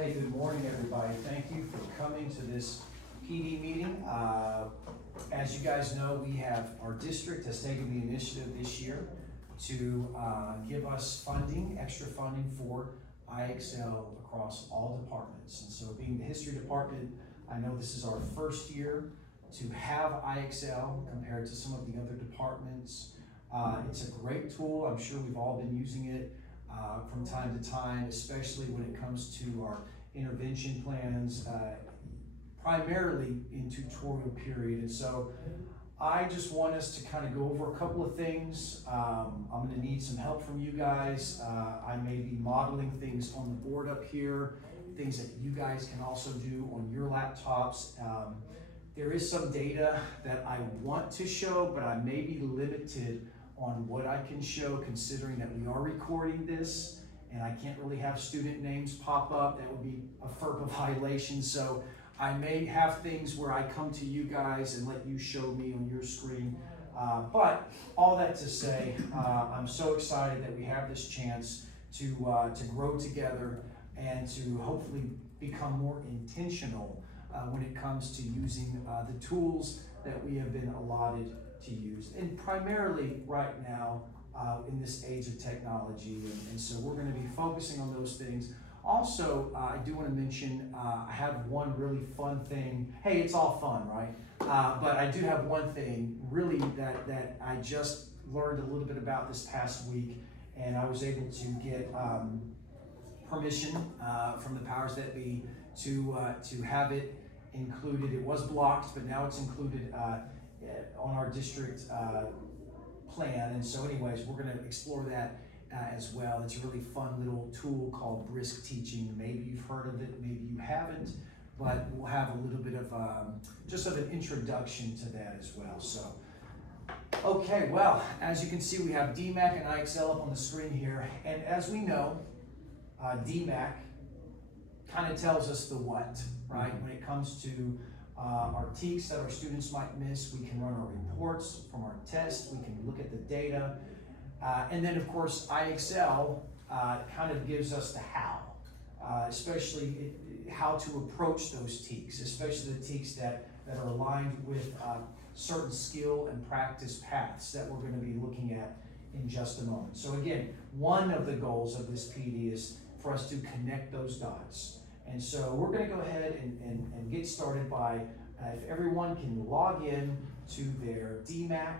Okay, good morning, everybody. Thank you for coming to this PD meeting. As you guys know, our district has taken the initiative this year to give us funding, extra funding for EDLE across all departments. And so being the history department, I know this is our first year to have EDLE compared to some of the other departments. It's a great tool. I'm sure we've all been using it from time to time, especially when it comes to our intervention plans, primarily in tutorial period. And so I just want us to kind of go over a couple of things. I'm going to need some help from you guys. I may be modeling things on the board up here, things that you guys can also do on your laptops. There is some data that I want to show, but I may be limited on what I can show, considering that we are recording this and I can't really have student names pop up. That would be a FERPA violation. So I may have things where I come to you guys and let you show me on your screen. But all that to say, I'm so excited that we have this chance to grow together and to hopefully become more intentional when it comes to using the tools that we have been allotted to use, and primarily right now in this age of technology, and so we're going to be focusing on those things. Also, I do want to mention I have one really fun thing. Hey, it's all fun, right? But I do have one thing really that I just learned a little bit about this past week, and I was able to get permission from the powers that be to have it included. It was blocked, but now it's included on our district plan. And so anyways, we're going to explore that as well. It's a really fun little tool called Brisk Teaching. Maybe you've heard of it, maybe you haven't, but we'll have a little bit of just of an introduction to that as well. So, okay, well, as you can see, we have DMAC and IXL up on the screen here. And as we know, DMAC kind of tells us the what, right? When it comes to our TEKs that our students might miss, we can run our reports from our tests, we can look at the data, and then of course IXL kind of gives us the how, especially how to approach those TEKs, especially the TEKs that are aligned with certain skill and practice paths that we're going to be looking at in just a moment. So again, one of the goals of this PD is for us to connect those dots. And so we're going to go ahead and get started by, if everyone can log in to their DMAC,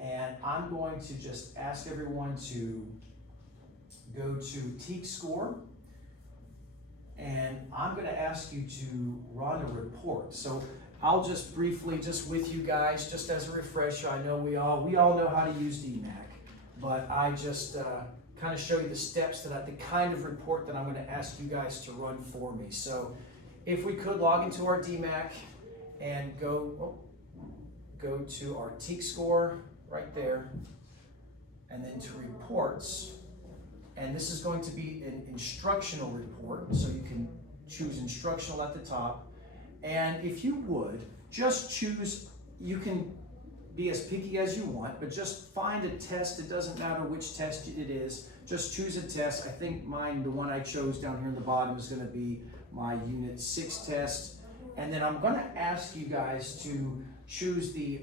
and I'm going to just ask everyone to go to TEK score, and I'm going to ask you to run a report. So I'll just briefly, just with you guys, just as a refresher, I know we all know how to use DMAC, but I just kind of show you the steps the kind of report that I'm going to ask you guys to run for me. So if we could log into our DMAC and go to our TEK score right there, and then to reports, and this is going to be an instructional report, so you can choose instructional at the top, and if you would, just choose, you can be as picky as you want, but just find a test. It doesn't matter which test it is. Just choose a test. I think mine, the one I chose down here in the bottom, is going to be my Unit 6 test. And then I'm going to ask you guys to choose the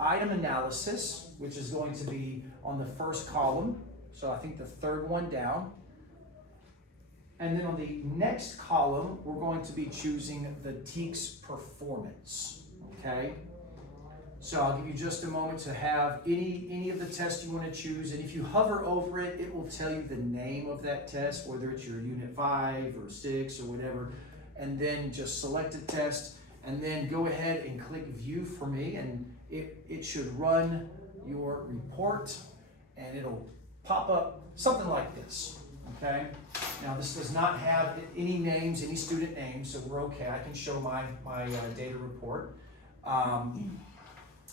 item analysis, which is going to be on the first column. So I think the third one down. And then on the next column, we're going to be choosing the TEK's performance. Okay? So I'll give you just a moment to have any of the tests you want to choose, and if you hover over it, it will tell you the name of that test, whether it's your Unit 5 or 6 or whatever, and then just select a test, and then go ahead and click View for me, and it should run your report, and it'll pop up something like this, okay? Now this does not have any names, any student names, so we're okay. I can show my data report.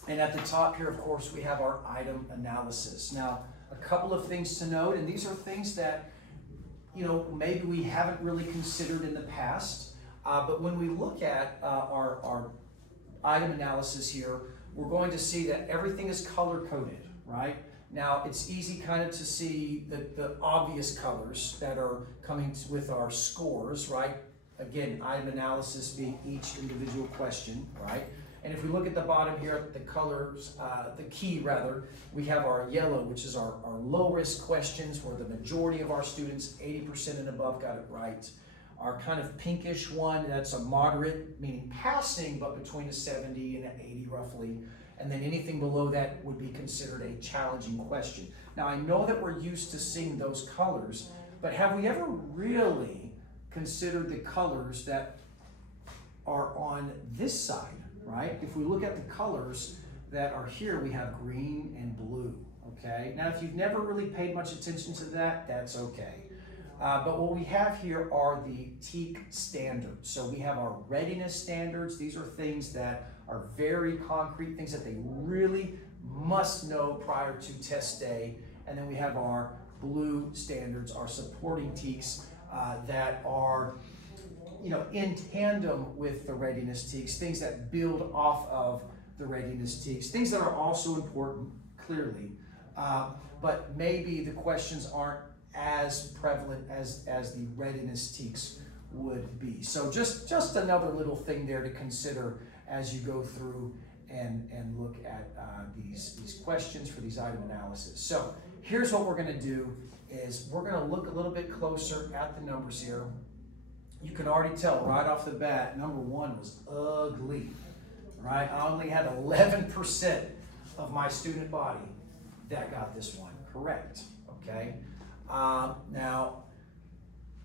And at the top here, of course, we have our item analysis. Now, a couple of things to note, and these are things that, maybe we haven't really considered in the past, but when we look at our item analysis here, we're going to see that everything is color-coded, right? Now, it's easy kind of to see the obvious colors that are coming with our scores, right? Again, item analysis being each individual question, right? And if we look at the bottom here, the colors, the key rather, we have our yellow, which is our low risk questions where the majority of our students, 80% and above, got it right. Our kind of pinkish one, that's a moderate, meaning passing, but between a 70 and an 80 roughly. And then anything below that would be considered a challenging question. Now, I know that we're used to seeing those colors, but have we ever really considered the colors that are on this side, right? If we look at the colors that are here, we have green and blue, okay? Now, if you've never really paid much attention to that, that's okay. But what we have here are the TEAC standards. So we have our readiness standards. These are things that are very concrete, things that they really must know prior to test day. And then we have our blue standards, our supporting TEACs that are, in tandem with the readiness TEACs, things that build off of the readiness TEACs, things that are also important, clearly, but maybe the questions aren't as prevalent as the readiness TEACs would be. So just another little thing there to consider as you go through and look at these questions for these item analysis. So here's what we're going to do is we're going to look a little bit closer at the numbers here. You can already tell right off the bat, number one was ugly, right? I only had 11% of my student body that got this one correct, okay? Now,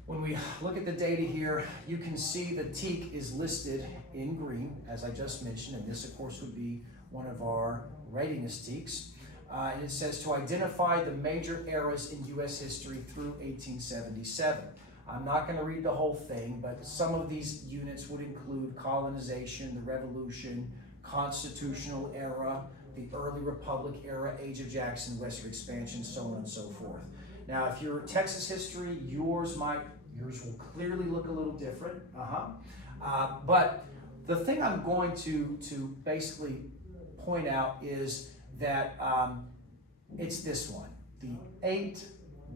when we look at the data here, you can see the TEAC is listed in green, as I just mentioned, and this, of course, would be one of our readiness TEACs. And it says to identify the major eras in U.S. history through 1877. I'm not going to read the whole thing, but some of these units would include colonization, the Revolution, Constitutional era, the early Republic era, Age of Jackson, Western expansion, so on and so forth. Now, if you're Texas history, yours will clearly look a little different. But the thing I'm going to basically point out is that it's this one, the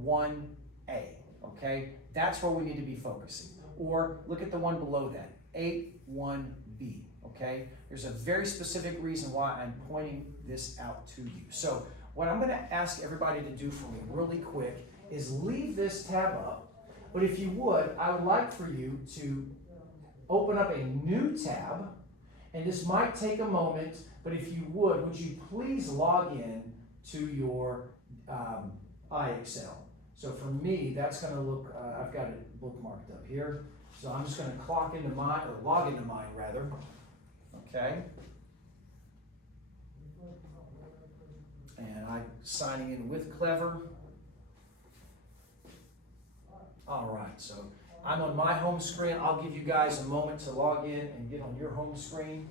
8-1A, okay? That's where we need to be focusing. Or look at the one below that, 8-1B, okay? There's a very specific reason why I'm pointing this out to you. So what I'm gonna ask everybody to do for me really quick is leave this tab up, but if you would, I would like for you to open up a new tab, and this might take a moment, but if you would you please log in to your iExcel. So for me, that's gonna look, I've got it bookmarked up here, so I'm just gonna log into mine rather, okay? And I'm signing in with Clever. All right, so I'm on my home screen. I'll give you guys a moment to log in and get on your home screen.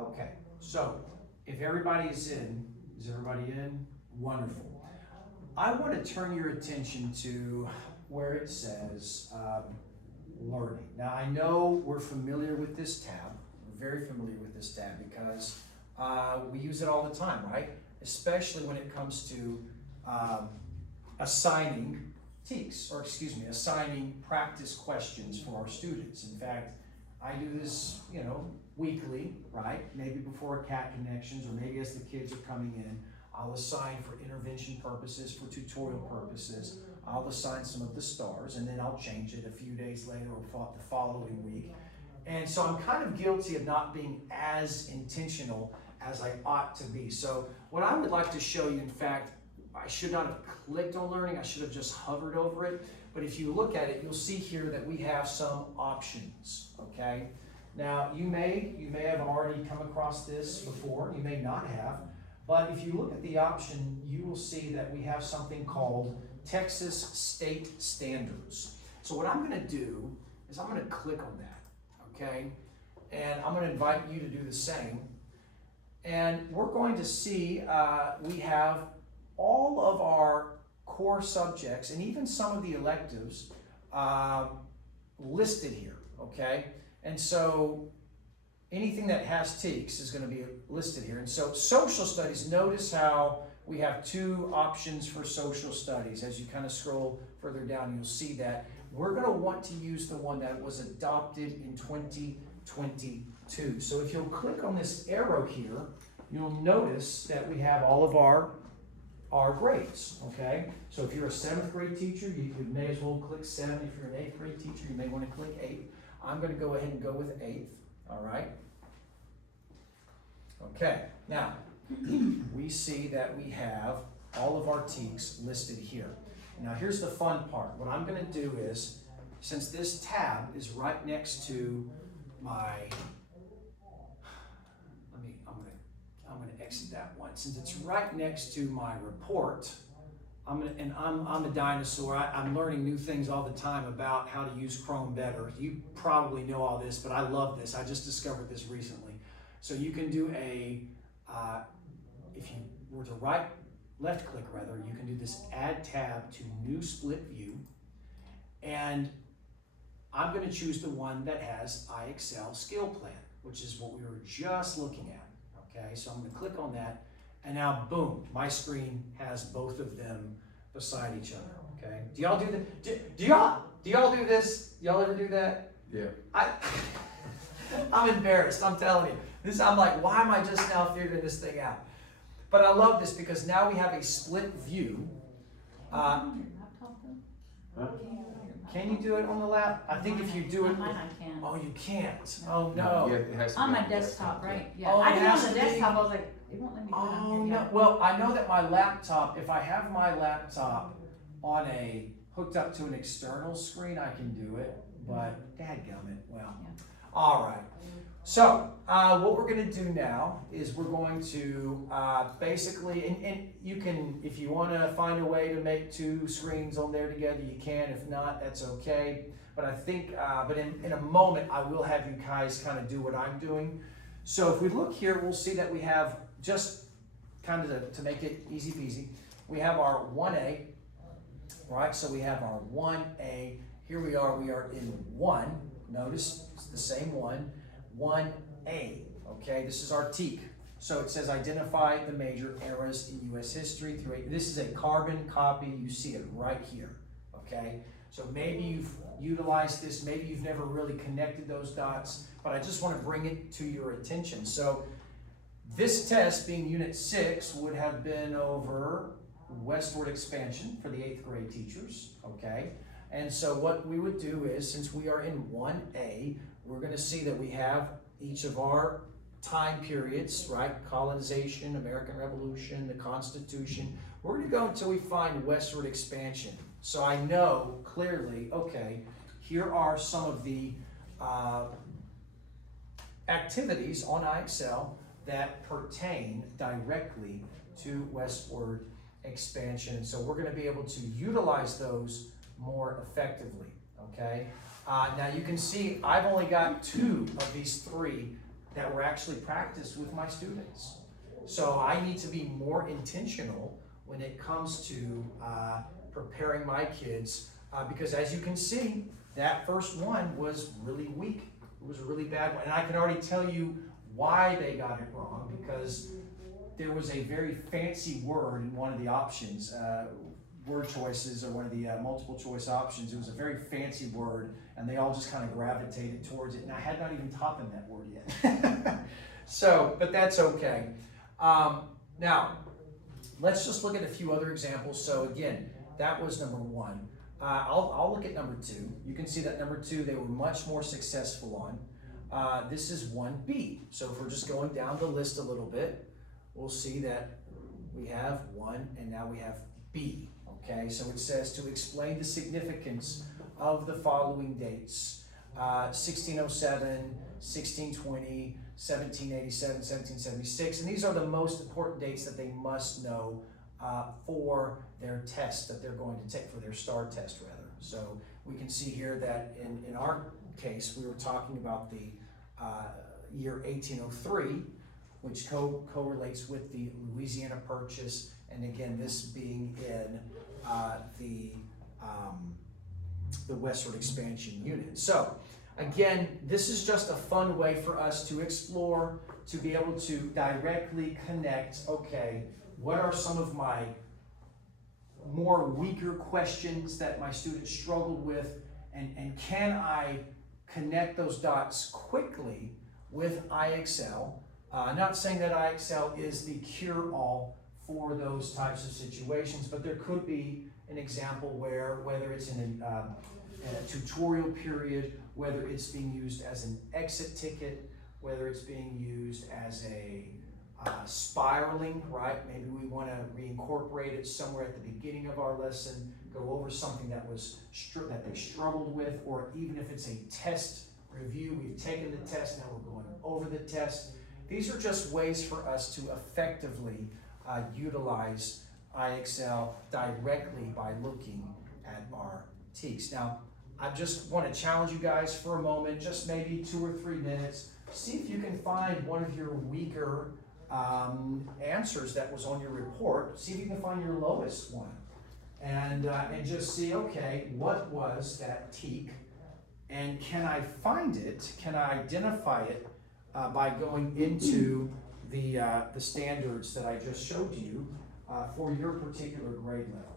Okay, so if everybody is everybody in? Wonderful. I want to turn your attention to where it says learning. Now I know we're familiar with this tab. We're very familiar with this tab because we use it all the time, right? Especially when it comes to assigning TEACs, or assigning practice questions for our students. In fact, I do this, weekly, right? Maybe before CAT connections, or maybe as the kids are coming in, I'll assign for intervention purposes, for tutorial purposes. I'll assign some of the stars, and then I'll change it a few days later or the following week. And so I'm kind of guilty of not being as intentional as I ought to be. So what I would like to show you, in fact, I should not have clicked on learning, I should have just hovered over it. But if you look at it, you'll see here that we have some options, okay? Now, you may have already come across this before, you may not have, But if you look at the option, you will see that we have something called Texas State Standards. So what I'm going to do is I'm going to click on that, okay? And I'm going to invite you to do the same. And we're going to see we have all of our core subjects and even some of the electives listed here, okay? And so anything that has TEKS is going to be listed here. And so social studies, notice how we have two options for social studies. As you kind of scroll further down, you'll see that. We're going to want to use the one that was adopted in 2022. So if you'll click on this arrow here, you'll notice that we have all of our grades, okay? So if you're a 7th grade teacher, you may as well click 7. If you're an 8th grade teacher, you may want to click 8. I'm going to go ahead and go with 8th, all right? Okay, now, we see that we have all of our TEKS listed here. Now here's the fun part. What I'm going to do is, since this tab is right next to my, I'm going to exit that one. Since it's right next to my report, I'm a dinosaur. I'm learning new things all the time about how to use Chrome better. You probably know all this, but I love this. I just discovered this recently. So you can do if you were to left click rather, you can do this add tab to new split view. And I'm going to choose the one that has iExcel skill plan, which is what we were just looking at. Okay, so I'm going to click on that. And now, boom, my screen has both of them beside each other. Okay, do y'all do that? Do y'all do this? Y'all ever do that? Yeah. I'm embarrassed. I'm telling you. I'm like, why am I just now figuring this thing out? But I love this because now we have a split view. Can you do it on the lap? I think if you do it. On mine, I can't. Oh, you can't. Oh no. Yeah, it has to On be my desktop, right? Yeah. Oh, I it did it has on the to be- desktop. I was like, it won't let me do it Oh on here. no. Yeah. Well, I know that my laptop, if I have my laptop hooked up to an external screen, I can do it. But dadgummit. Well. Yeah. All right. So what we're going to do now is we're going to basically, and you can, if you want to find a way to make two screens on there together, you can. If not, that's okay. But I think, but in a moment, I will have you guys kind of do what I'm doing. So if we look here, we'll see that we have just kind of to make it easy peasy, we have our 1A, right? So we have our 1A. Here we are in 1. Notice it's the same one. 1A, okay? This is our TEK. So it says identify the major eras in U.S. history through this is a carbon copy. You see it right here, okay? So maybe you've utilized this, maybe you've never really connected those dots, but I just want to bring it to your attention. So this test, being Unit 6, would have been over westward expansion for the 8th grade teachers, okay? And so what we would do is, since we are in 1A, we're going to see that we have each of our time periods, right? Colonization, American Revolution, the Constitution. We're going to go until we find westward expansion. So I know clearly, okay, here are some of the activities on iExcel that pertain directly to westward expansion. So we're going to be able to utilize those more effectively, okay? Now you can see I've only got 2 of these 3 that were actually practiced with my students. So I need to be more intentional when it comes to preparing my kids because as you can see, that first one was really weak. It was a really bad one. And I can already tell you why they got it wrong because there was a very fancy word in one of the options. Word choices or one of the multiple choice options. It was a very fancy word and they all just kind of gravitated towards it and I had not even taught them that word yet. So, but that's okay. Now, let's just look at a few other examples. So again, that was number 1. I'll look at number 2. You can see that number 2 they were much more successful on. This is 1B. So if we're just going down the list a little bit, we'll see that we have 1 and now we have B. Okay, so it says to explain the significance of the following dates, 1607, 1620, 1787, 1776, and these are the most important dates that they must know for their test that they're going to take, for their STAR test rather. So we can see here that in our case, we were talking about the year 1803, which correlates with the Louisiana Purchase, and again, this being in the westward expansion unit. So again, this is just a fun way for us to explore, to be able to directly connect, okay, what are some of my more weaker questions that my students struggled with, and can I connect those dots quickly with IXL? Not saying that IXL is the cure-all for those types of situations, but there could be an example where, whether it's in a tutorial period, whether it's being used as an exit ticket, whether it's being used as a spiraling, right? Maybe we want to reincorporate it somewhere at the beginning of our lesson, go over something that that they struggled with, or even if it's a test review, we've taken the test, now we're going over the test. These are just ways for us to effectively utilize IXL directly by looking at our TEKS. Now, I just want to challenge you guys for a moment, just maybe 2 or 3 minutes. See if you can find one of your weaker answers that was on your report. See if you can find your lowest one, and just see, okay, what was that TEK, and can I find it? Can I identify it by going into the standards that I just showed you for your particular grade level?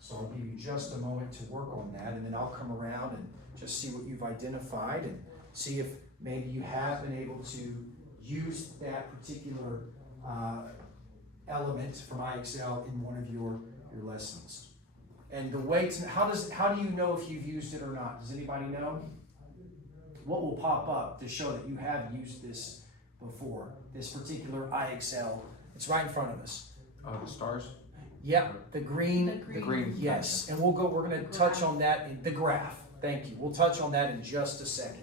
So I'll give you just a moment to work on that, and then I'll come around and just see what you've identified and see if maybe you have been able to use that particular element from IXL in one of your lessons. And the way to, how do you know if you've used it or not? Does anybody know? What will pop up to show that you have used this before, this particular IXL? It's right in front of us. Oh, the stars? Yeah, the green. The green. Yes, and we're going to touch on that in the graph. Thank you. We'll touch on that in just a second.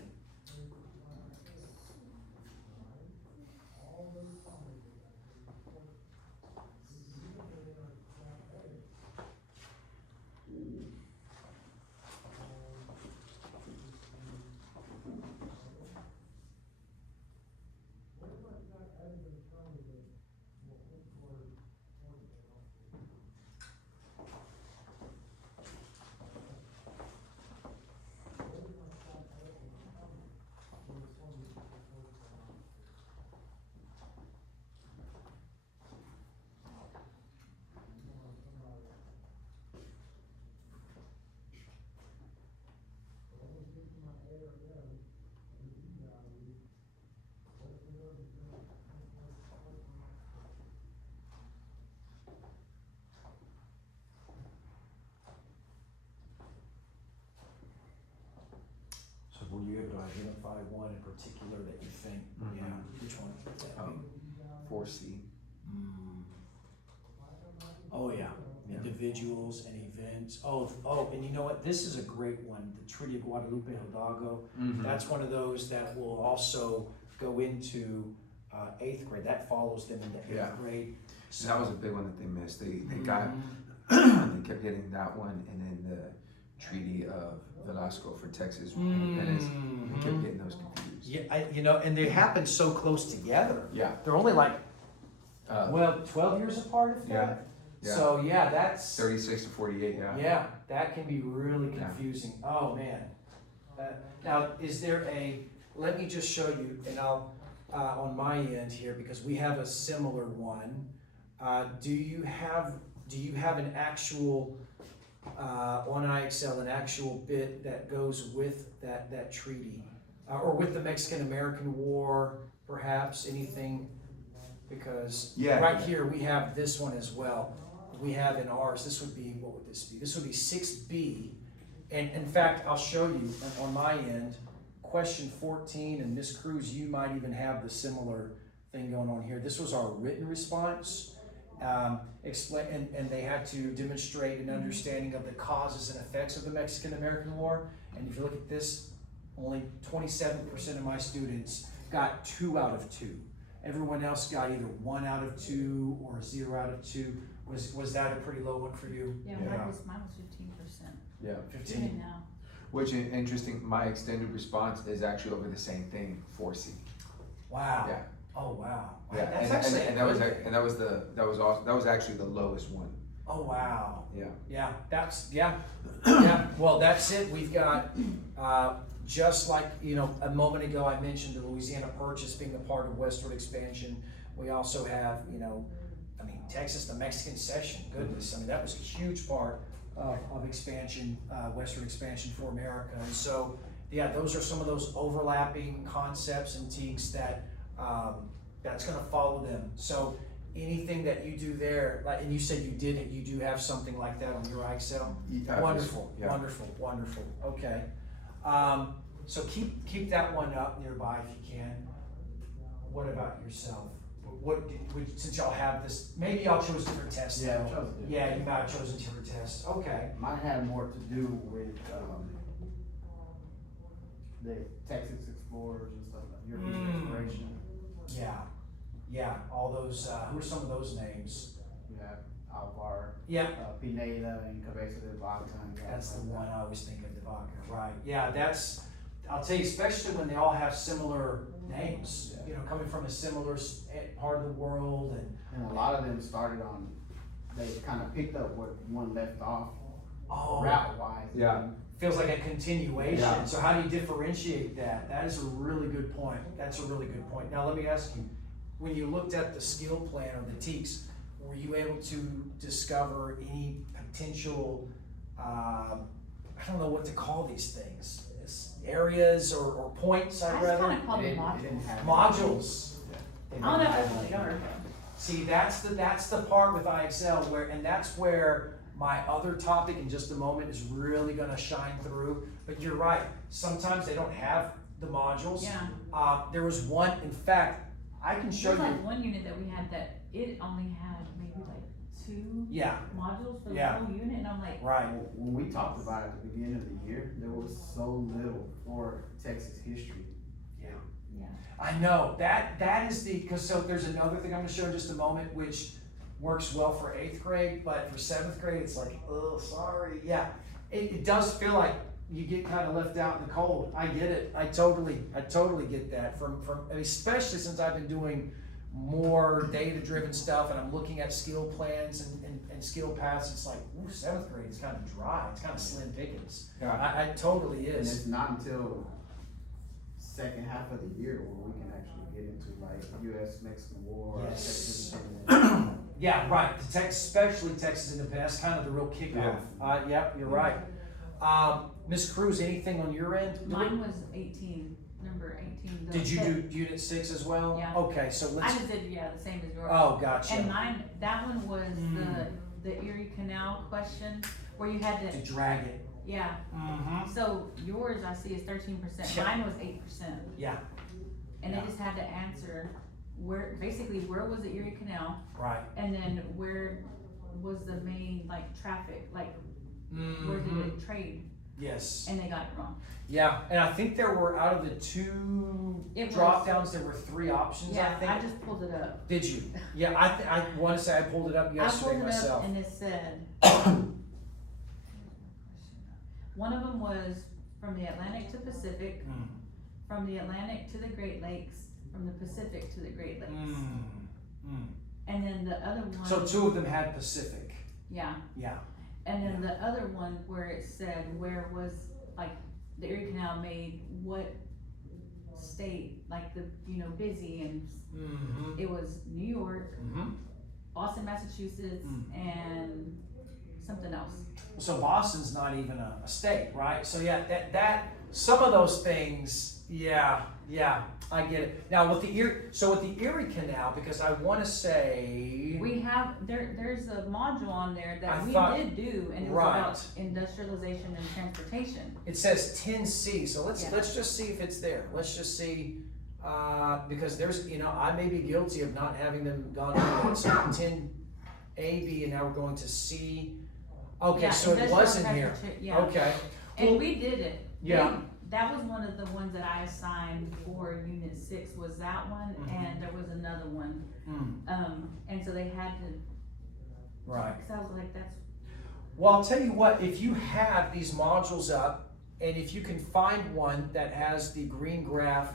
Were you able to identify one in particular that you think, yeah, which one? 4C. Oh yeah, individuals and events. Oh, and you know what? This is a great one, the Treaty of Guadalupe Hidalgo. That's one of those that will also go into 8th grade. That follows them into 8th grade. So that was a big one that they missed. They got, they kept getting that one, and then the Treaty of Velasco for Texas independence. They kept getting those confused. Yeah, and they happen so close together. Yeah. They're only like, 12 years apart, if that. Yeah. So yeah, that's 36 to 48. Yeah. Yeah, that can be really confusing. Yeah. Oh man. Now, is there let me just show you, and I'll, on my end here, because we have a similar one. Do you have an actual, on IXL, an actual bit that goes with that treaty? Or with the Mexican-American War, perhaps, anything? Because right here, we have this one as well. We have in ours, this would be, what would this be? This would be 6B. And in fact, I'll show you on my end, question 14, and Ms. Cruz, you might even have the similar thing going on here. This was our written response. Explain, and they had to demonstrate an understanding of the causes and effects of the Mexican-American War. And if you look at this, only 27% of my students got 2 out of 2. Everyone else got either 1 out of 2 or 0 out of 2. Was that a pretty low one for you? Yeah, Yeah. mine was 15%. Yeah. 15. Even now. Which is interesting, my extended response is actually over the same thing, 4C. Wow. Yeah. Oh wow. Yeah, That's and actually that was actually the lowest one. Oh wow. Yeah. Yeah. Yeah. Well, that's it. We've got just like a moment ago I mentioned the Louisiana Purchase being a part of westward expansion. We also have Texas, the Mexican Cession. Goodness, that was a huge part of expansion, westward expansion for America. And so yeah, those are some of those overlapping concepts and teaks that that's going to follow them. So anything that you do there, and you said you do have something like that on your Excel. Wonderful, yeah. wonderful. Okay, so keep that one up nearby if you can. What about yourself? Since y'all have this, maybe y'all chose different tests. Yeah, though. I chose different. Yeah, you might have chosen different tests. Okay. Mine had more to do with the Texas explorers and stuff, like European exploration. Yeah. All those. Who are some of those names? You have Alvar, Yeah. Pineda, and Cabeza de Vaca. That's the one I always think of, the vodka, right? Yeah, I'll tell you, especially when they all have similar names, coming from a similar part of the world, And a lot of them started on, they kind of picked up what one left off, oh, route-wise. Yeah. feels like a continuation. Yeah. So how do you differentiate that? That is a really good point. That's a really good point. Now let me ask you, when you looked at the skill plan or the TEKS, were you able to discover any potential, I don't know what to call these things, areas or points, I'd I just rather? kinda called them modules. Modules. I don't know if they are. See, that's the part with IXL and that's where my other topic in just a moment is really gonna shine through. But you're right, sometimes they don't have the modules. Yeah. There was one, in fact, I can show There's you. like one unit that we had that it only had maybe like 2 Yeah, modules for the Yeah. whole unit, and I'm like, right. When we talked about it at the beginning of the year, there was so little for Texas history. yeah. I know, that is so there's another thing I'm gonna show in just a moment, which works well for 8th grade, but for 7th grade, it's like, oh, sorry, yeah. It does feel like you get kind of left out in the cold. I get it, I totally get that especially since I've been doing more data-driven stuff and I'm looking at skill plans and skill paths. It's like, ooh, 7th grade is kind of dry, it's kind of slim pickings. Yeah. I totally And is. it's not until second half of the year where we can actually get into like U.S.-Mexican War. Yes. Texas independence. Yeah, right. Especially Texas Independence. That's kind of the real kickoff. Yep, you're right. Miss Cruz, anything on your end? Mine was 18, number 18. Did you do Unit 6 as well? Yeah. Okay, so I let's. just did, the same as yours. Oh, gotcha. And mine, that one was the Erie Canal question, where you had To to, drag it. yeah. Mm-hmm. So yours, I see, is 13%. Yeah. Mine was 8%. Yeah. And Yeah. they just had to answer where was the Erie Canal, Right. and then where was the main traffic, where did Mm-hmm. it trade? Yes. And they got it wrong. Yeah, and I think there were out of the 2 It was- drop downs, there were 3 options. I Yeah, think. I just pulled it up. Did you? Yeah, I want to say I pulled it up I yesterday pulled it myself. up and it said, one of them was from the Atlantic to Pacific, Mm. from the Atlantic to the Great Lakes, from the Pacific to the Great Lakes. And then the other one. So 2 of them had Pacific. Yeah, Yeah. and then the other one where it said where was, the Erie Canal made what state, busy, and Mm-hmm. it was New York, Mm-hmm. Boston, Massachusetts, and something else. So Boston's not even a state, right? So yeah, that some of those things, yeah, I get it. Now with the Erie Canal, because I want to say We have, there's a module on there I that we thought- did do, and it was Right. about industrialization and transportation. it says 10C. So let's Yeah. just see if it's there. Let's just see because there's I may be guilty of not having them gone over that. So 10A, B, and now we're going to C. Okay, Yeah, so it was in industrial here. transporta- Yeah, Okay. and Well, we did it. Yeah. that was one of the ones that I assigned for Unit 6 was that one, and there was another one. And so they had to, Right. cause I was like, that's, Well, I'll tell you what, if you have these modules up, and if you can find one that has the green graph,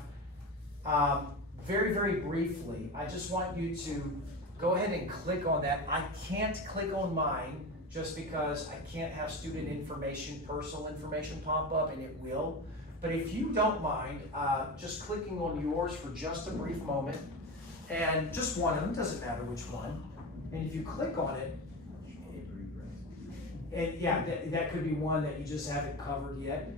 very, very briefly, I just want you to go ahead and click on that. I can't click on mine just because I can't have student information, personal information pop up, and it will. But if you don't mind, just clicking on yours for just a brief moment, and just one of them, doesn't matter which one, and if you click on it, and yeah, that could be one that you just haven't covered yet.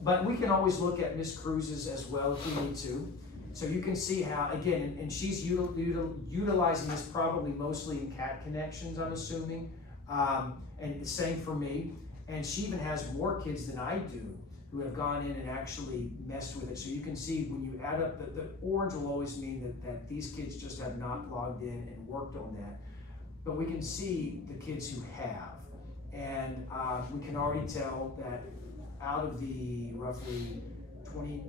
But we can always look at Miss Cruz's as well if we need to. So you can see how, again, and she's utilizing this probably mostly in CAT connections, I'm assuming. And the same for me. And she even has more kids than I do who have gone in and actually messed with it. So you can see when you add up, the orange will always mean that these kids just have not logged in and worked on that. But we can see the kids who have. And we can already tell that out of the roughly 20%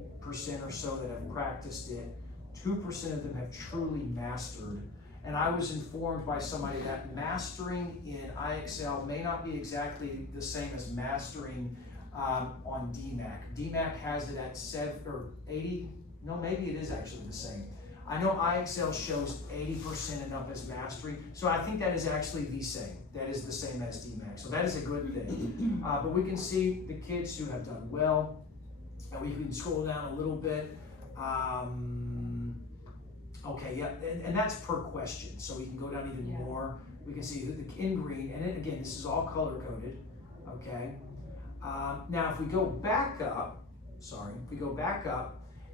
or so that have practiced it, 2% of them have truly mastered. And I was informed by somebody that mastering in IXL may not be exactly the same as mastering on DMAC. DMAC has it at 70 or 80, no, maybe it is actually the same. I know IXL shows 80% and up as mastery, so I think that is actually the same. That is the same as DMAC, so that is a good thing. But we can see the kids who have done well, and we can scroll down a little bit. Okay, yeah, and that's per question, so we can go down even more. We can see in green, and then again, this is all color coded, okay? Now, if we go back up,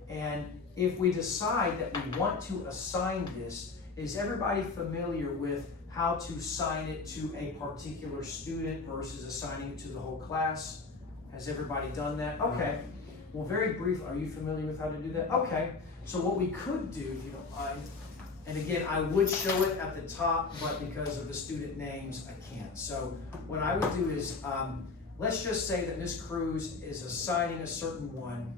and if we decide that we want to assign this, is everybody familiar with how to assign it to a particular student versus assigning it to the whole class? Has everybody done that? Okay. Well, very briefly, are you familiar with how to do that? Okay. So what we could do, if you don't mind, and again, I would show it at the top, but because of the student names, I can't. So what I would do is, let's just say that Miss Cruz is assigning a certain one.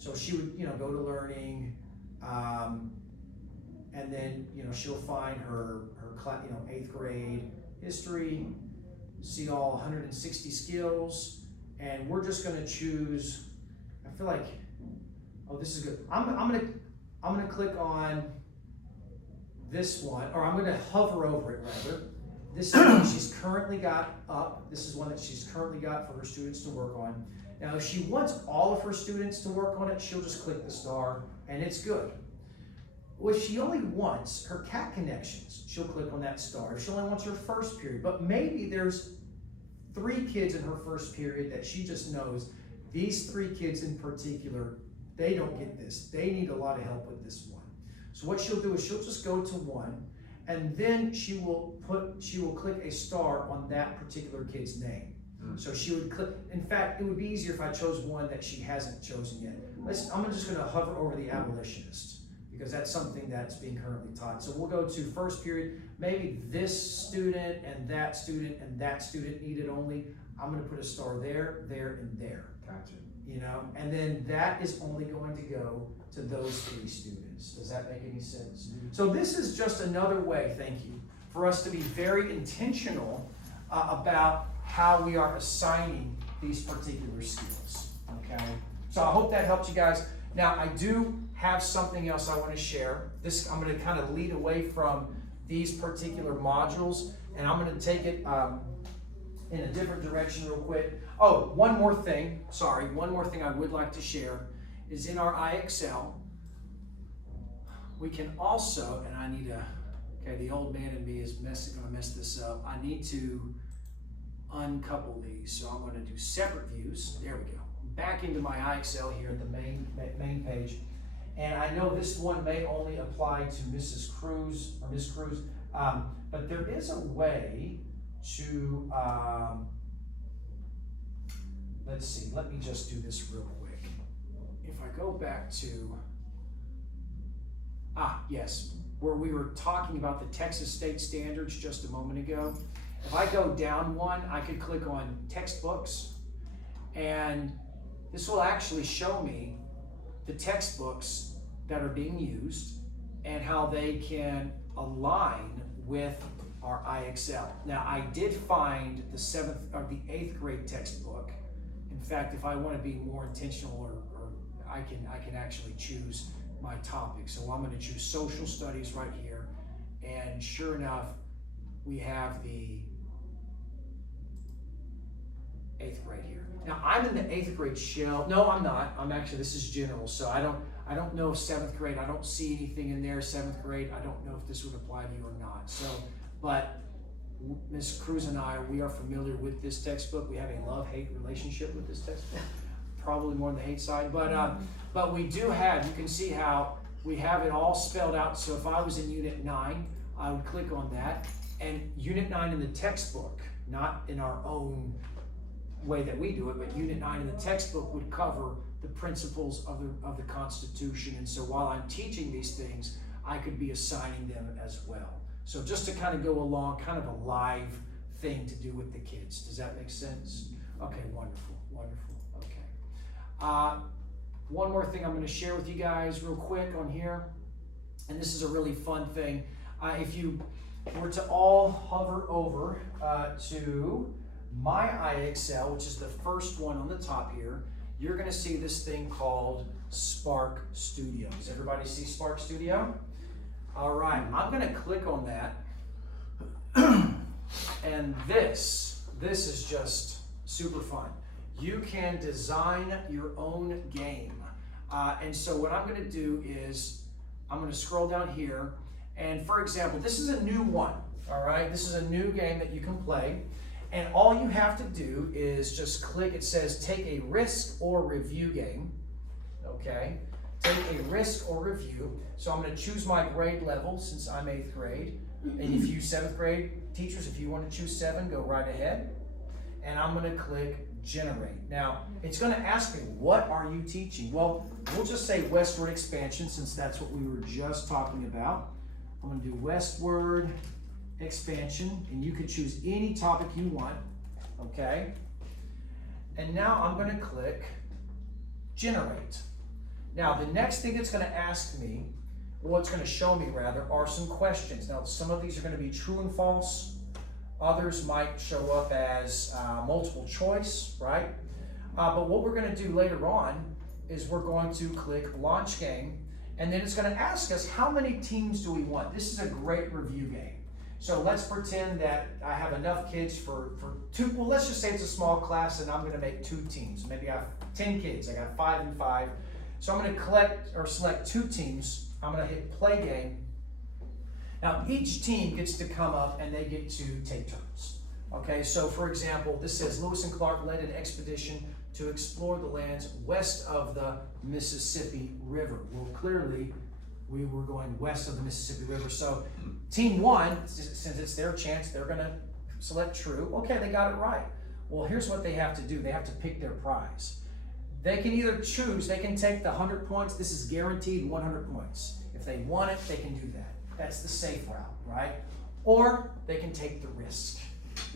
So she would, go to learning, and then, she'll find her class, 8th grade history, see all 160 skills, and we're just going to choose. I feel like, oh, this is good. I'm gonna click on this one, or I'm gonna hover over it rather. This is one she's currently got up. This is one that she's currently got for her students to work on. Now, if she wants all of her students to work on it, she'll just click the star, and it's good. Well, if she only wants her CAT connections, she'll click on that star. If she only wants her first period, but maybe there's 3 kids in her first period that she just knows, these 3 kids in particular, they don't get this. They need a lot of help with this one. So what she'll do is she'll just go to one, and then she will click a star on that particular kid's name. So she would click, in fact, it would be easier if I chose one that she hasn't chosen yet. I'm just gonna hover over the abolitionist, because that's something that's being currently taught. So we'll go to first period, maybe this student and that student need it only. I'm gonna put a star there, there, and there. Gotcha. And then that is only going to go to those 3 students. Does that make any sense? So this is just another way, thank you, for us to be very intentional about how we are assigning these particular skills, okay? So I hope that helped you guys. Now, I do have something else I want to share. I'm going to kind of lead away from these particular modules, and I'm going to take it in a different direction real quick. Oh, one more thing I would like to share is in our IXL, we can also, and I need to, okay, the old man in me is gonna mess this up. I need to uncouple these. So I'm gonna do separate views. There we go. Back into my IXL here at the main page. And I know this one may only apply to Mrs. Cruz or Miss Cruz, but there is a way to, let's see, let me just do this real quick. If I go back to, yes, where we were talking about the Texas state standards just a moment ago. If I go down one, I could click on textbooks, and this will actually show me the textbooks that are being used and how they can align with our IXL. Now, I did find the 7th or the 8th grade textbook. In fact, if I want to be more intentional, or I can actually choose my topic. So I'm going to choose social studies right here, and sure enough, we have the 8th grade here. Now I'm in the 8th grade shell. No, I'm not. I'm actually, this is general. So I don't know if 7th grade, I don't see anything in there. 7th grade, I don't know if this would apply to you or not. So, but Ms. Cruz and I, we are familiar with this textbook. We have a love-hate relationship with this textbook. Probably more on the hate side, but we do have, you can see how we have it all spelled out. So if I was in Unit 9, I would click on that, and Unit 9 in the textbook, not in our own way that we do it, but Unit 9 in the textbook would cover the principles of the Constitution. And so while I'm teaching these things, I could be assigning them as well. So just to kind of go along, kind of a live thing to do with the kids. Does that make sense? Okay, wonderful, wonderful. Okay. One more thing I'm going to share with you guys real quick on here, and this is a really fun thing. If you were to all hover over to My IXL, which is the first one on the top here, you're going to see this thing called Spark Studio. Does everybody see Spark Studio? All right, I'm going to click on that, and this is just super fun. You can design your own game. And so what I'm going to do is I'm going to scroll down here, and for example, this is a new one. All right, this is a new game that you can play. And all you have to do is just click, it says take a risk or review game, okay? Take a risk or review. So I'm gonna choose my grade level since I'm 8th grade. And if you 7th grade teachers, if you wanna choose 7, go right ahead. And I'm gonna click generate. Now, it's gonna ask me, what are you teaching? Well, we'll just say westward expansion since that's what we were just talking about. I'm gonna do westward expansion, and you could choose any topic you want, okay? And now I'm going to click generate. Now the next thing it's going to ask me, well, it's going to show me rather, are some questions. Now some of these are going to be true and false. Others might show up as multiple choice, right? But what we're going to do later on is we're going to click launch game, and then it's going to ask us how many teams do we want. This is a great review game. So let's pretend that I have enough kids for 2, well, let's just say it's a small class and I'm gonna make 2 teams. Maybe I have 10 kids, I got 5 and 5. So I'm gonna select 2 teams. I'm gonna hit play game. Now each team gets to come up and they get to take turns. Okay, so for example, this says Lewis and Clark led an expedition to explore the lands west of the Mississippi River. Well, clearly, we were going west of the Mississippi River. So team 1, since it's their chance, they're gonna select true. Okay, they got it right. Well, here's what they have to do. They have to pick their prize. They can either choose, they can take the 100 points. This is guaranteed 100 points. If they want it, they can do that. That's the safe route, right? Or they can take the risk,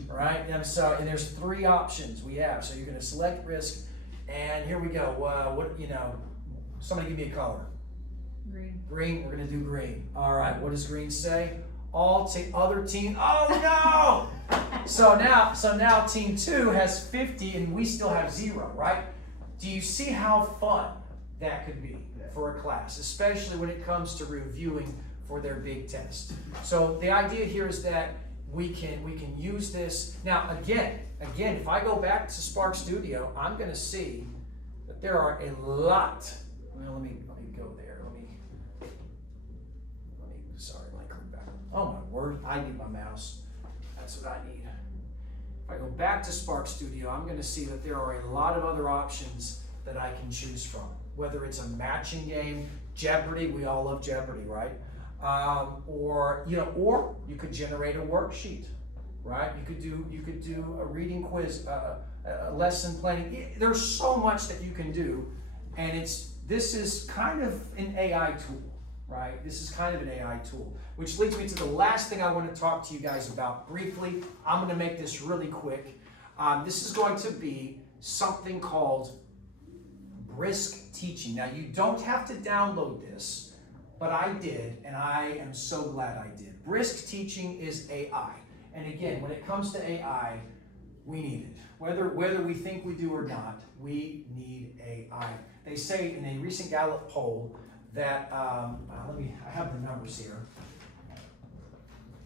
right? And there's 3 options we have. So you're gonna select risk, and here we go. Somebody give me a color. Green. Green, we're gonna do green. All right, what does green say? All other team, oh no! so now team 2 has 50 and we still have 0, right? Do you see how fun that could be for a class, especially when it comes to reviewing for their big test? So the idea here is that we can use this. Now again, if I go back to Spark Studio, I'm gonna see that there are a lot. Well, let me go there. Let me click back. Oh my word, I need my mouse. That's what I need. If I go back to Spark Studio, I'm going to see that there are a lot of other options that I can choose from. Whether it's a matching game, Jeopardy, we all love Jeopardy, right? Or you could generate a worksheet, right? You could do a reading quiz, a lesson planning. There's so much that you can do, and this is kind of an AI tool. Right? This is kind of an AI tool, which leads me to the last thing I want to talk to you guys about briefly. I'm going to make this really quick. This is going to be something called Brisk Teaching. Now, you don't have to download this, but I did, and I am so glad I did. Brisk Teaching is AI. And again, when it comes to AI, we need it. Whether we think we do or not, we need AI. They say in a recent Gallup poll that, I have the numbers here.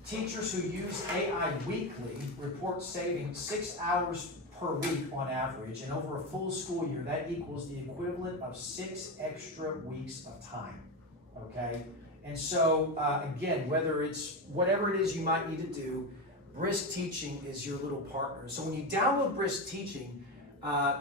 Teachers who use AI weekly report saving 6 hours per week on average, and over a full school year, that equals the equivalent of 6 extra weeks of time, okay? And so, again, whether it's whatever it is you might need to do, Brisk Teaching is your little partner. So when you download Brisk Teaching,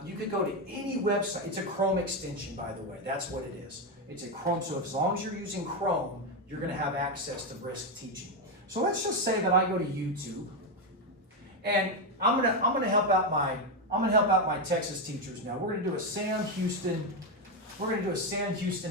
you could go to any website. It's a Chrome extension, by the way. That's what it is. It's a Chrome. So as long as you're using Chrome, you're going to have access to Brisk Teaching. So let's just say that I go to YouTube, and I'm gonna help out my Texas teachers now. We're gonna do a Sam Houston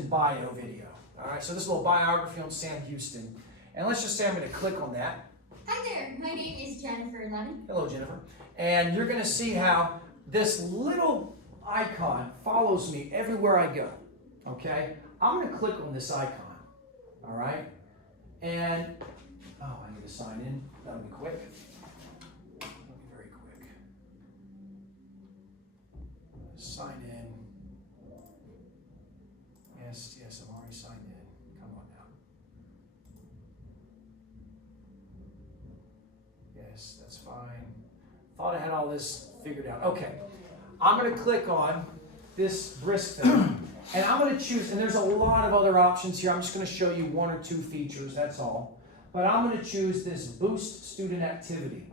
bio video. All right. So this little biography on Sam Houston, and let's just say I'm gonna click on that. Hi there, my name is Jennifer Lemon. Hello, Jennifer. And you're gonna see how this little icon follows me everywhere I go. Okay. I'm gonna click on this icon. All right. And I need to sign in. That'll be quick. That'll be very quick. Sign in. Yes, I'm already signed in. Come on now. Yes, that's fine. Thought I had all this figured out. Okay. I'm going to click on this Brisk thing. And I'm going to choose, and there's a lot of other options here. I'm just going to show you 1 or 2 features, that's all. But I'm going to choose this Boost Student Activity.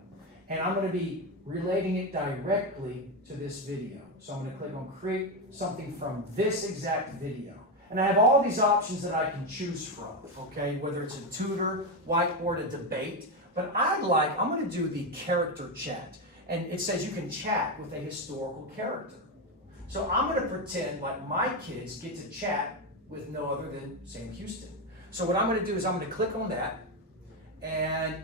And I'm going to be relating it directly to this video. So I'm going to click on Create something from this exact video. And I have all these options that I can choose from, okay? Whether it's a tutor, whiteboard, a debate. But I'm going to do the character chat. And it says you can chat with a historical character. So I'm going to pretend like my kids get to chat with no other than Sam Houston. So what I'm going to do is I'm going to click on that. And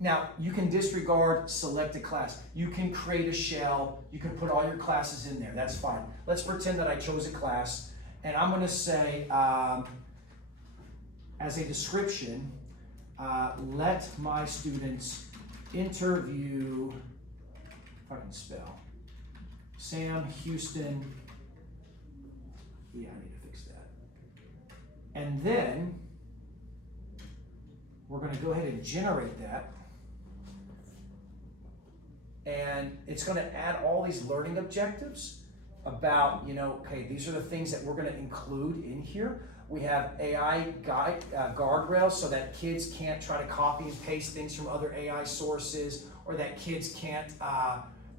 now you can disregard select a class. You can create a shell. You can put all your classes in there. That's fine. Let's pretend that I chose a class. And I'm going to say, as a description, let my students interview, if I can spell, Sam Houston. Yeah, I need to fix that. And then we're going to go ahead and generate that. And it's going to add all these learning objectives about, okay, these are the things that we're going to include in here. We have AI guardrails so that kids can't try to copy and paste things from other AI sources, or that kids can't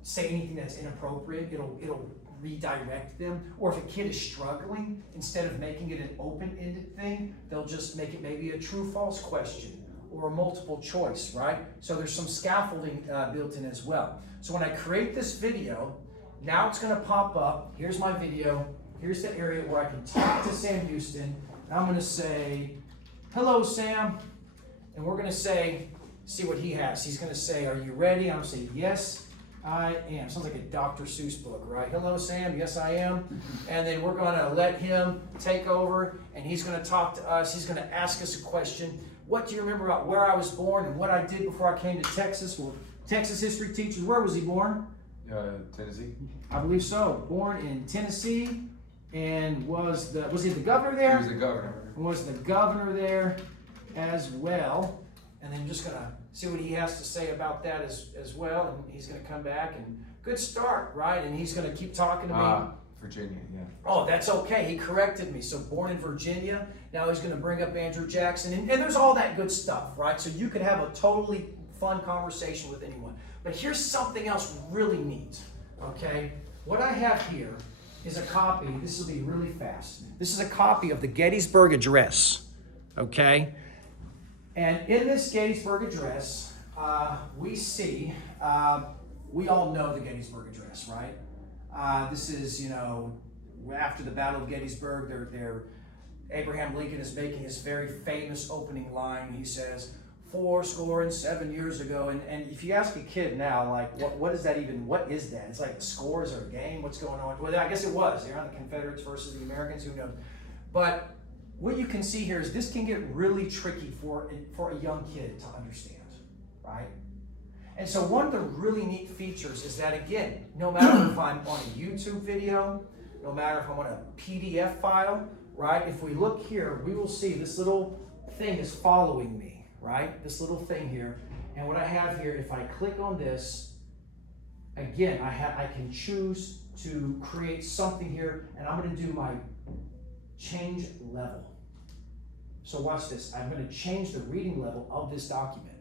say anything that's inappropriate. It'll redirect them. Or if a kid is struggling, instead of making it an open-ended thing, they'll just make it maybe a true-false question or a multiple choice, right? So there's some scaffolding built in as well. So when I create this video, now it's going to pop up. Here's my video. Here's the area where I can talk to Sam Houston. And I'm going to say, hello, Sam. And we're going to see what he has. He's going to say, are you ready? I'm going to say, yes, I am. Sounds like a Dr. Seuss book, right? Hello, Sam. Yes, I am. And then we're going to let him take over, and he's going to talk to us. He's going to ask us a question. What do you remember about where I was born and what I did before I came to Texas? Well, Texas history teachers, where was he born? Tennessee. I believe so. Born in Tennessee, and was he the governor there? He was the governor. Was the governor there as well? And then just gonna see what he has to say about that as well. And he's gonna come back, and good start, right? And he's gonna keep talking to me. Virginia, yeah. Oh, that's okay. He corrected me. So born in Virginia. Now he's gonna bring up Andrew Jackson, and there's all that good stuff, right? So you could have a totally fun conversation with anyone. But here's something else really neat, okay? What I have here is a copy. This will be really fast. This is a copy of the Gettysburg Address, okay? And in this Gettysburg Address, we see, we all know the Gettysburg Address, right? This is, after the Battle of Gettysburg, Abraham Lincoln is making his very famous opening line. He says, 407 years ago, and if you ask a kid now, like, what is that even, what is that? It's like scores or a game, what's going on? Well, I guess it was, they're on the Confederates versus the Americans, who knows? But what you can see here is this can get really tricky for a young kid to understand, right? And so one of the really neat features is that, again, no matter if I'm on a YouTube video, no matter if I'm on a PDF file, right? If we look here, we will see this little thing is following me, right? This little thing here. And what I have here, if I click on this, again, I can choose to create something here, and I'm going to do my change level. So watch this. I'm going to change the reading level of this document,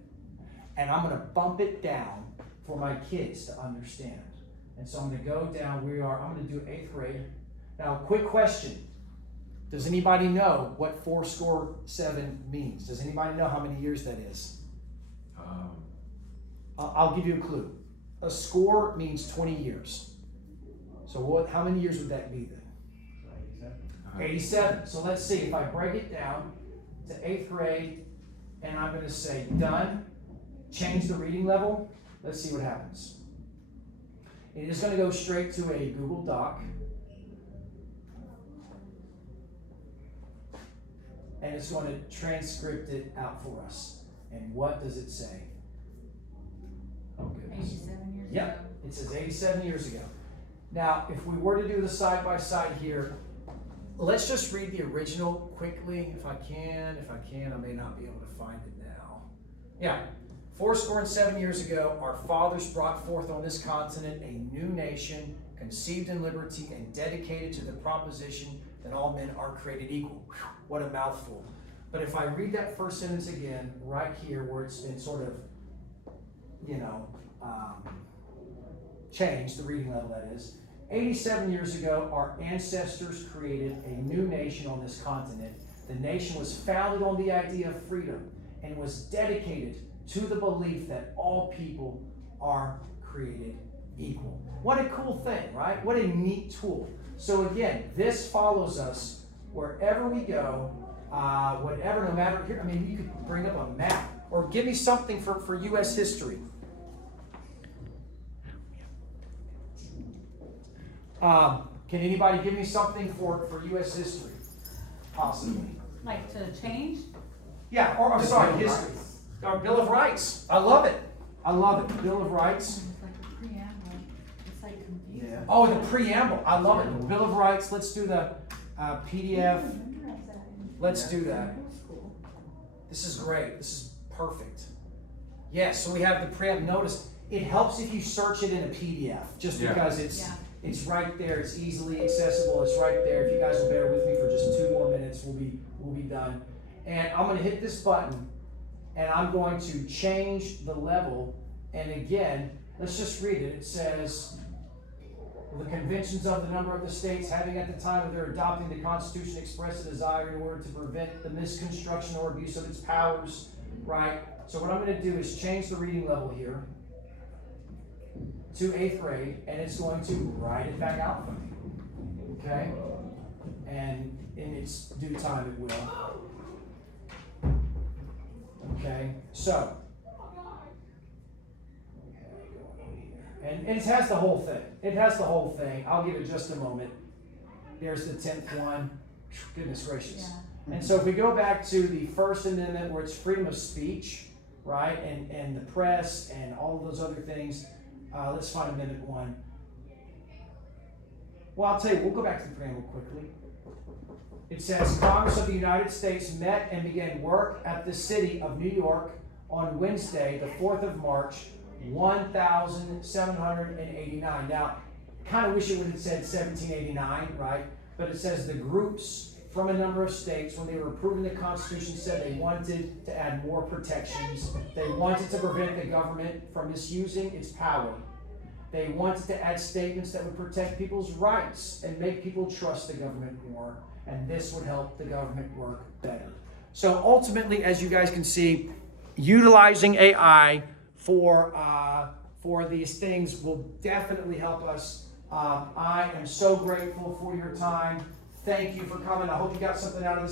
and I'm going to bump it down for my kids to understand. And so I'm going to go down. I'm going to do 8th grade. Now, quick question. Does anybody know what 407 means? Does anybody know how many years that is? I'll give you a clue. A score means 20 years. So how many years would that be then? 87. So let's see, if I break it down to 8th grade, and I'm going to say done, change the reading level, let's see what happens. It is going to go straight to a Google Doc. And it's going to transcript it out for us. And what does it say? Oh, goodness. 87 years ago. Yep, it says 87 years ago. Now, if we were to do the side-by-side here, let's just read the original quickly, if I can. I may not be able to find it now. Yeah. 407 years ago, our fathers brought forth on this continent a new nation, conceived in liberty and dedicated to the proposition that all men are created equal. Whew, what a mouthful. But if I read that first sentence again, right here, where it's been sort of, changed, the reading level that is. 87 years ago, our ancestors created a new nation on this continent. The nation was founded on the idea of freedom and was dedicated to the belief that all people are created equal. What a cool thing, right? What a neat tool. So again, this follows us wherever we go, whatever, no matter here. I mean, you could bring up a map or give me something for U.S. history. Can anybody give me something for U.S. history? Possibly. Like to change? Yeah, or sorry, history. Our Bill of Rights. I love it. Bill of Rights. It's like a preamble. It's like confusing. Yeah. Oh, the preamble. I love it. Bill of Rights. Let's do the PDF. Let's do that. This is great. This is perfect. Yes, so we have the preamble. Notice it helps if you search it in a PDF, just because it's right there. It's easily accessible. It's right there. If you guys will bear with me for just 2 more minutes, we'll be done. And I'm going to hit this button, and I'm going to change the level. And again, let's just read it. It says, the conventions of the number of the states having at the time of their adopting the Constitution expressed a desire in order to prevent the misconstruction or abuse of its powers, right? So what I'm going to do is change the reading level here to 8th grade, and it's going to write it back out for me, okay? And in its due time it will. Okay, so, and it has the whole thing. I'll give it just a moment. There's the 10th one. Goodness gracious. Yeah. And so if we go back to the First Amendment, where it's freedom of speech, right, and the press and all of those other things, let's find Amendment 1. Well, I'll tell you, we'll go back to the preamble quickly. It says, Congress of the United States met and began work at the city of New York on Wednesday, the 4th of March, 1789. Now, kind of wish it would have said 1789, right? But it says the groups from a number of states, when they were approving the Constitution, said they wanted to add more protections. They wanted to prevent the government from misusing its power. They wanted to add statements that would protect people's rights and make people trust the government more. And this would help the government work better. So ultimately, as you guys can see, utilizing AI for these things will definitely help us. I am so grateful for your time. Thank you for coming. I hope you got something out of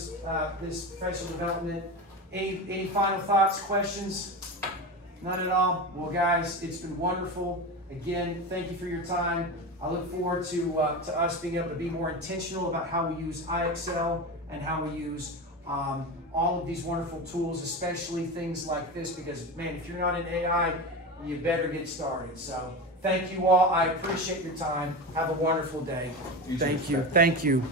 this professional development. Any final thoughts, questions? None at all? Well, guys, it's been wonderful. Again, thank you for your time. I look forward to us being able to be more intentional about how we use iExcel and how we use all of these wonderful tools, especially things like this, because, man, if you're not in AI, you better get started. So thank you all. I appreciate your time. Have a wonderful day. Thank you. Thank you.